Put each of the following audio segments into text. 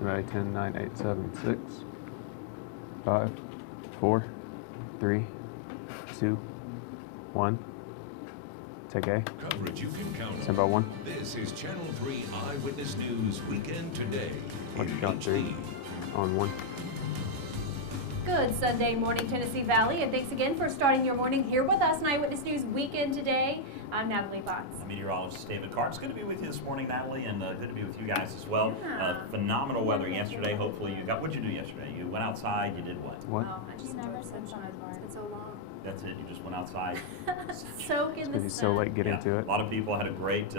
Somebody 10, 9, 8, 7, 6, 5, 4, 3, 2, 1. Take A. Coverage you can count on. Stand by 1. This is Channel 3 Eyewitness News Weekend Today. What's in got 3? HD. On 1. Good Sunday morning, Tennessee Valley, and thanks again for starting your morning here with us on Eyewitness News Weekend Today. I'm Natalie Fox. I'm meteorologist David Carr. It's good to be with you this morning, Natalie, and good to be with you guys as well. Yeah. Phenomenal weather yesterday. Hopefully you got, what'd you do yesterday? You went outside, you did what? What? Oh, I just never said sunshine. It's been so long. That's it, you just went outside? Soak in the Because he's so sun. late getting to A it. lot of people had a great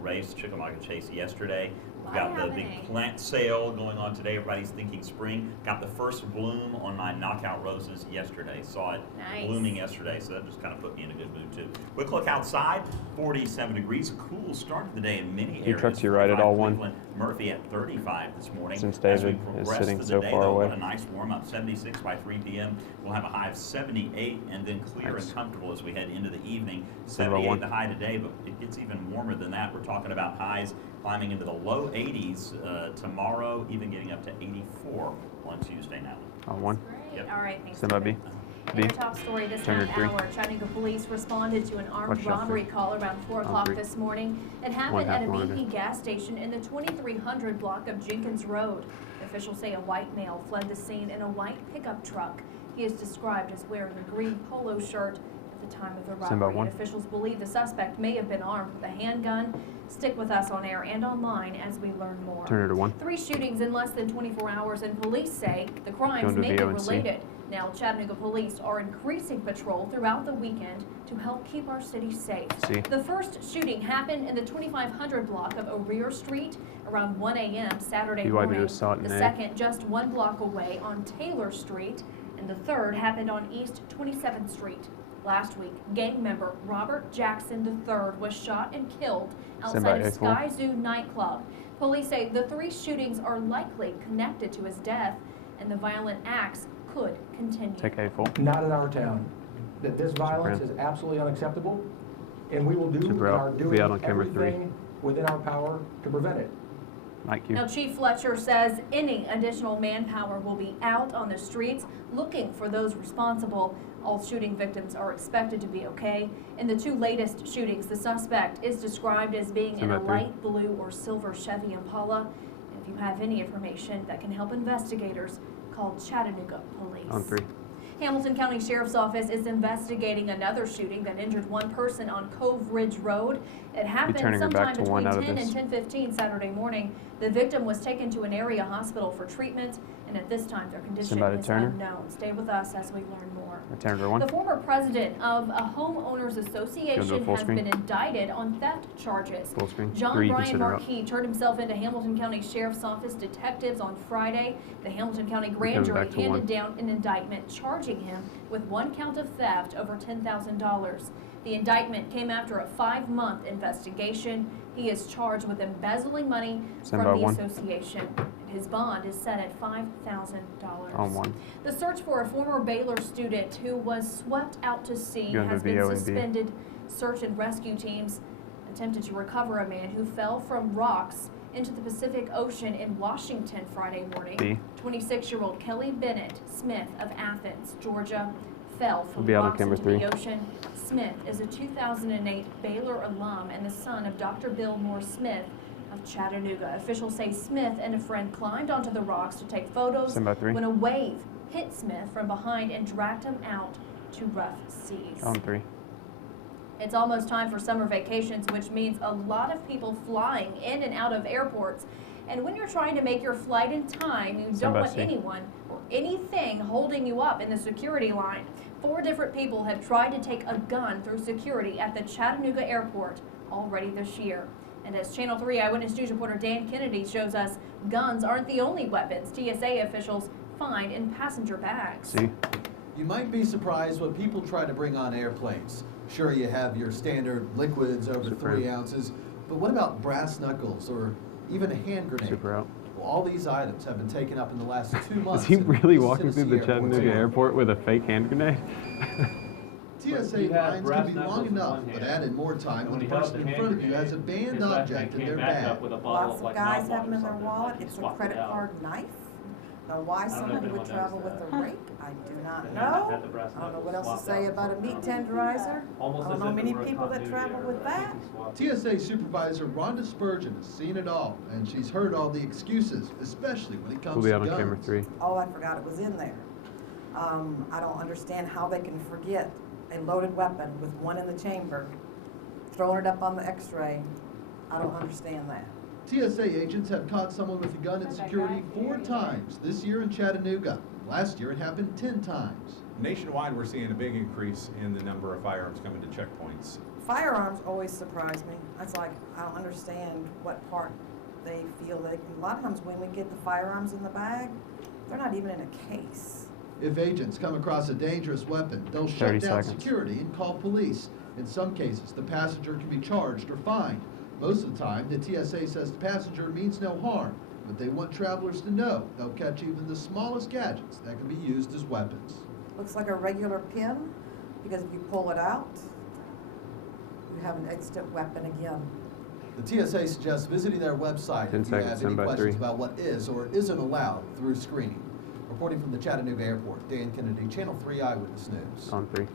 race, Chickamauga Chase yesterday. We've got the big plant sale going on today. Everybody's thinking spring. Got the first bloom on my knockout roses yesterday. Saw it blooming yesterday, so that just kind of put me in a good mood too. Quick look outside, 47 degrees. A cool start to the day in many areas. trucks you right at all one. Cleveland, Murphy at 35 this morning. Since As we David is progress sitting through so the day, far though, away. what a nice warm up. 76 by 3 p.m. We'll have a high of 78 and then clear Nice. and comfortable as we head into the evening. Stand by 78 1. the high today, but it gets even warmer than that. We're talking about highs climbing into the low 80s tomorrow, even getting up to 84 on Tuesday now. On 1. Great. Yep. All right, thanks. Stand by B. In B. your top story this Turner half 3. hour, Chattanooga police responded to an armed Watch out, robbery 3. call around 4 On o'clock 3. this morning. It One happened half at a monitor. BP gas station in the 2300 block of Jenkins Road. Officials say a white male fled the scene in a white pickup truck. He is described as wearing a green polo shirt at the time of the Stand by robbery. 1. Officials believe the suspect may have been armed with a handgun. Stick with us on air and online as we learn more. Turn it to 1. 3 shootings in less than 24 hours, and police say the crimes Going to may be VO and C. related. Now, Chattanooga police are increasing patrol throughout the weekend to help keep our city safe. C. The first shooting happened in the 2500 block of O'Rear Street around 1 a.m. Saturday BYD morning. was sought in The A. second just 1 block away on Taylor Street, and the third happened on East 27th Street. Last week, gang member Robert Jackson III was shot and killed Stand by outside of A4. Sky Zoo nightclub. Police say the 3 shootings are likely connected to his death, and the violent acts could continue. Take A full. Not in our town. That this violence Brand. is absolutely unacceptable, and we will do Super and out. are Be doing out on camera 3. everything within our power to prevent it. Mike Q. Now, Chief Fletcher says any additional manpower will be out on the streets looking for those responsible. All shooting victims are expected to be okay. In the 2 latest shootings, the suspect is described as being in a Stand by 3. light blue or silver Chevy Impala. And if you have any information that can help investigators, call Chattanooga Police. On 3. Hamilton County Sheriff's Office is investigating another shooting that injured 1 person on Cove Ridge Road. It happened turning her back sometime to 1 between out of 10 this. and 10:15 Saturday morning. The victim was taken to an area hospital for treatment, and at this time their condition Somebody is Turner. unknown. Stay with us as we learn more. Return to 1. The former president of a homeowners Go to association full has screen. been indicted on theft charges. Full screen. John 3 you Brian consider up. Marquis turned himself into Hamilton County Sheriff's Office detectives on Friday. The Hamilton County coming grand jury back to handed 1. down an indictment charging him with 1 count of theft over $10,000. The indictment came after a 5-month investigation. He is charged with embezzling money Stand from by the 1. association. His bond is set at $5,000. On 1. The search for a former Baylor student who was swept out to sea Going to has been VO and B. suspended. Search and rescue teams attempted to recover a man who fell from rocks into the Pacific Ocean in Washington Friday morning. B. 26-year-old Kelly Bennett Smith of Athens, Georgia, fell from We'll be out on rocks camera into 3. the ocean. Smith is a 2008 Baylor alum and the son of Dr. Bill Moore Smith of Chattanooga. Officials say Smith and a friend climbed onto the rocks to take photos Stand by 3. when a wave hit Smith from behind and dragged him out to rough seas. On 3. It's almost time for summer vacations, which means a lot of people flying in and out of airports. And when you're trying to make your flight in time, you don't want C. anyone or anything holding you up in the security line. 4 different people have tried to take a gun through security at the Chattanooga airport already this year. And as Channel 3 Eyewitness News reporter Dan Kennedy shows us, guns aren't the only weapons TSA officials find in passenger bags. C. You might be surprised what people try to bring on airplanes. Sure, you have your standard liquids over Super 3 ounces, but what about brass knuckles or even a hand grenade? Super out. Well, all these items have been taken up in the last 2 months. Is he in really walking through Tennessee the airports. Chattanooga airport with a fake hand grenade? TSA lines can be long enough, but added more time when the person in front of you has a banned object in their bag. Lots of guys have them in their wallet. It's a credit card knife. Now, why somebody would travel with a rake, I do not know. I don't know what else to say about a meat tenderizer. I don't know many people that travel with that. TSA Supervisor Rhonda Spurgeon has seen it all, and she's heard all the excuses, especially when it comes We'll be to out on guns. camera 3. Oh, I forgot it was in there. I don't understand how they can forget a loaded weapon with one in the chamber, throwing it up on the x-ray. I don't understand that. TSA agents have caught someone with a gun in security 4 times this year in Chattanooga. Last year it happened 10 times. Nationwide, we're seeing a big increase in the number of firearms coming to checkpoints. Firearms always surprise me. It's like, I don't understand what part they feel they can. A lot of times when we get the firearms in the bag, they're not even in a case. If agents come across a dangerous weapon, they'll 30 shut down seconds. security and call police. In some cases, the passenger can be charged or fined. Most of the time, the TSA says the passenger means no harm, but they want travelers to know they'll catch even the smallest gadgets that can be used as weapons. Looks like a regular pin, because if you pull it out, you have an instant weapon again. The TSA suggests visiting their website 10 if you seconds, have any 10 by questions 3. about what is or isn't allowed through screening. Reporting from the Chattanooga Airport, Dan Kennedy, Channel 3 Eyewitness News. On 3.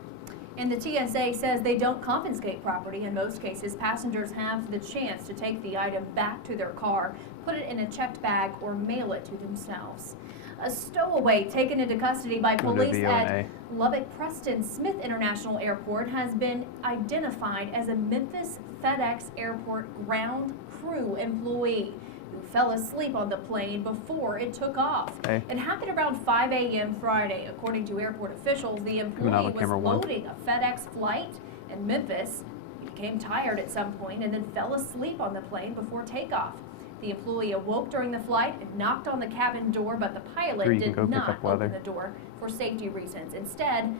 And the TSA says they don't confiscate property. In most cases, passengers have the chance to take the item back to their car, put it in a checked bag, or mail it to themselves. A stowaway taken into custody by Under police VO and at A. Lubbock Preston Smith International Airport has been identified as a Memphis FedEx Airport ground crew employee who fell asleep on the plane before it took off. A. It happened around 5 a.m. Friday. According to airport officials, the Coming out employee on was camera 1. loading a FedEx flight in Memphis. He became tired at some point and then fell asleep on the plane before takeoff. The employee awoke during the flight and knocked on the cabin door, but the pilot 3, you can did go pick not up weather. open the door for safety reasons. Instead,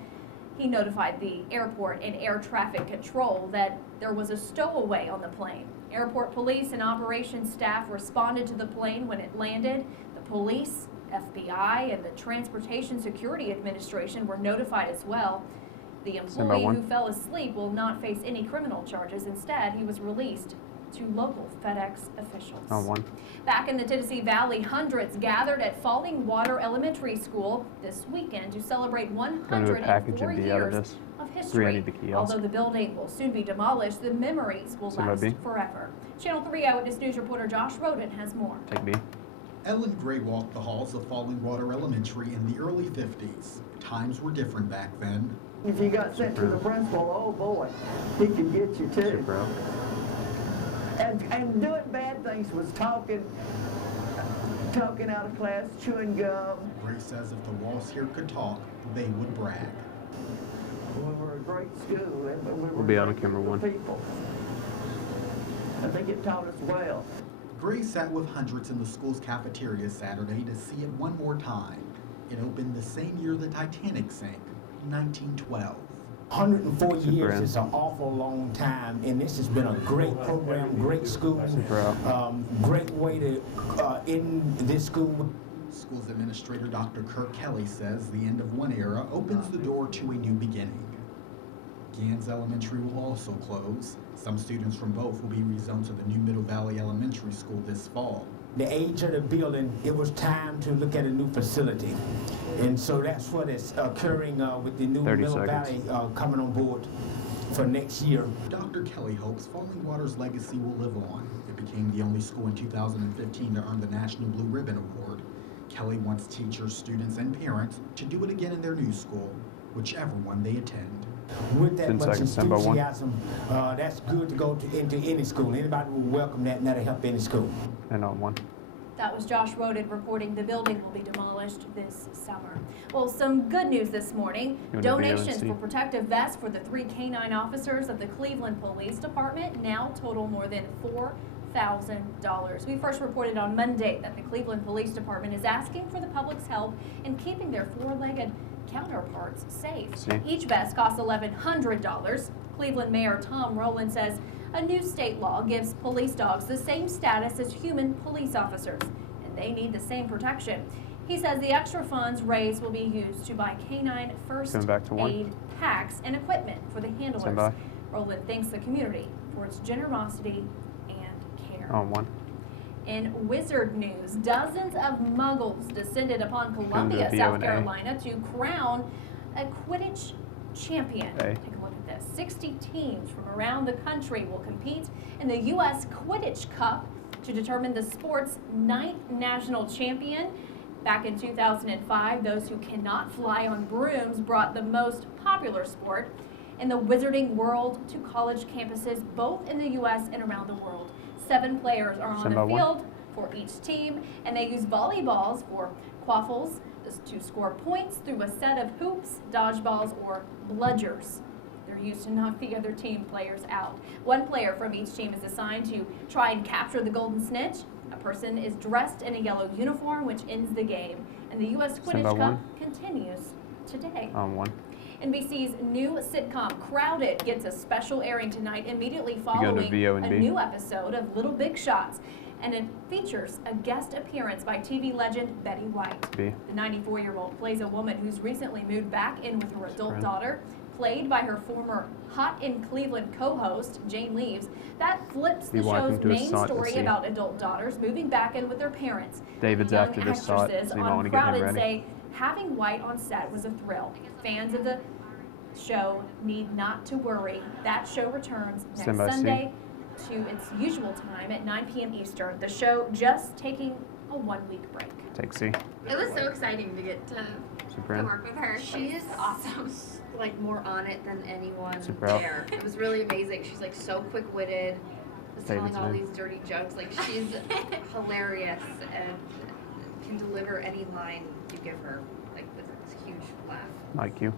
he notified the airport and air traffic control that there was a stowaway on the plane. Airport police and operations staff responded to the plane when it landed. The police, FBI, and the Transportation Security Administration were notified as well. The by employee 1. who fell asleep will not face any criminal charges. Instead, he was released to local FedEx officials. On 1. Back in the Tennessee Valley, hundreds gathered at Falling Water Elementary School this weekend to celebrate Going to a package 104 and D out of years this. of 3, I history. need the kiosk. Although the building will soon be demolished, the memories will Stand by last B. forever. Channel 3 Eyewitness News reporter Josh Roden has more. Take B. Ellen Gray walked the halls of Falling Water Elementary in the early 50s. Times were different back then. If you got sent to the principal, oh boy, he could get you too. Bro. And doing bad things was talking out of class, chewing gum. Gray says if the walls here could talk, they would brag. We were a great school, and we were We'll be on great camera 1. people. I think it taught us well. Gray sat with hundreds in the school's cafeteria Saturday to see it one more time. It opened the same year the Titanic sank, 1912. 104 Super years in. is an awful long time, and this has been a great program, great school, Super out. great way to end this school. School's administrator Dr. Kirk Kelly says the end of one era opens the door to a new beginning. Gans Elementary will also close. Some students from both will be rezoned to the new Middle Valley Elementary School this fall. The age of the building, it was time to look at a new facility. And so that's what is occurring with the new 30 Middle seconds. Valley coming on board for next year. Dr. Kelly hopes Falling Water's legacy will live on. It became the only school in 2015 to earn the National Blue Ribbon Award. Kelly wants teachers, students, and parents to do it again in their new school, whichever one they attend. With that 10 much seconds, 10 by 1. enthusiasm, that's good to go into any school. Anybody will welcome that, and that'll help any school. And on 1. That was Josh Roden reporting the building will be demolished this summer. Well, some good news this morning. You wanna be Donations ONC? for protective vests for the 3 canine officers of the Cleveland Police Department now total more than $4,000. We first reported on Monday that the Cleveland Police Department is asking for the public's help in keeping their 4-legged counterparts safe. See? Each vest costs $1,100. Cleveland Mayor Tom Rowland says a new state law gives police dogs the same status as human police officers, and they need the same protection. He says the extra funds raised will be used to buy canine first Going back to 1. aid packs and equipment for the Stand handlers. by. Roland thanks the community for its generosity and care. On 1. In Wizard news, dozens of muggles descended upon Columbia, VO South and A. Carolina to crown a Quidditch champion. A. Take a look at this. 60 teams from around the country will compete in the U.S. Quidditch Cup to determine the sport's 9th national champion. Back in 2005, those who cannot fly on brooms brought the most popular sport in the wizarding world to college campuses, both in the U.S. and around the world. 7 players are on Stand the by 1. field for each team, and they use volleyballs for quaffles to score points through a set of hoops, dodgeballs, or bludgers. They're used to knock the other team players out. 1 player from each team is assigned to try and capture the golden snitch. A person is dressed in a yellow uniform, which ends the game. And the U.S. Stand by Quidditch 1. Cup continues today. On 1. NBC's new sitcom Crowded gets a special airing tonight, immediately going to following VO and a B. new episode of Little Big Shots. And it features a guest appearance by TV legend Betty White. B. The 94-year-old plays a woman who's recently moved back in with her adult Friend. daughter, played by her former Hot in Cleveland co-host, Jane Leaves. That flips the Be walking show's to his main son to story see. about adult daughters moving back in with their parents. David's Young after this shot, actresses so you might on want to get him Crowded ready. say having White on set was a thrill. Fans of the show need not to worry. That show returns next Stand by C. Sunday to its usual time at 9 p.m. Eastern. The show just taking a 1-week break. Take C. It was so exciting to get to Super in. work with her. She's awesome. Like more on it than anyone Super out. there. It was really amazing. She's like so quick-witted. Was telling David's all in. these dirty jokes. Like she's hilarious and can deliver any line you give her. Like with this huge laugh. Like you.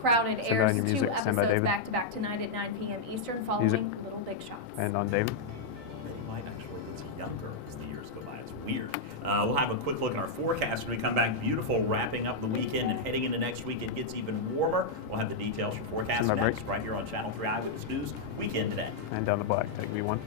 Crowded Stand by airs on your 2 music. Stand by, episodes David. back-to-back tonight at 9 p.m. Eastern following Music. Little Big Shots. And on David. Betty White actually gets younger as the years go by. It's weird. We'll have a quick look at our forecast when we come back. Beautiful, wrapping up the weekend and heading into next week. It gets even warmer. We'll have the details for forecast Stand by, next, right here on Channel 3 Eyewitness News Weekend Today. And down the black. Take V1.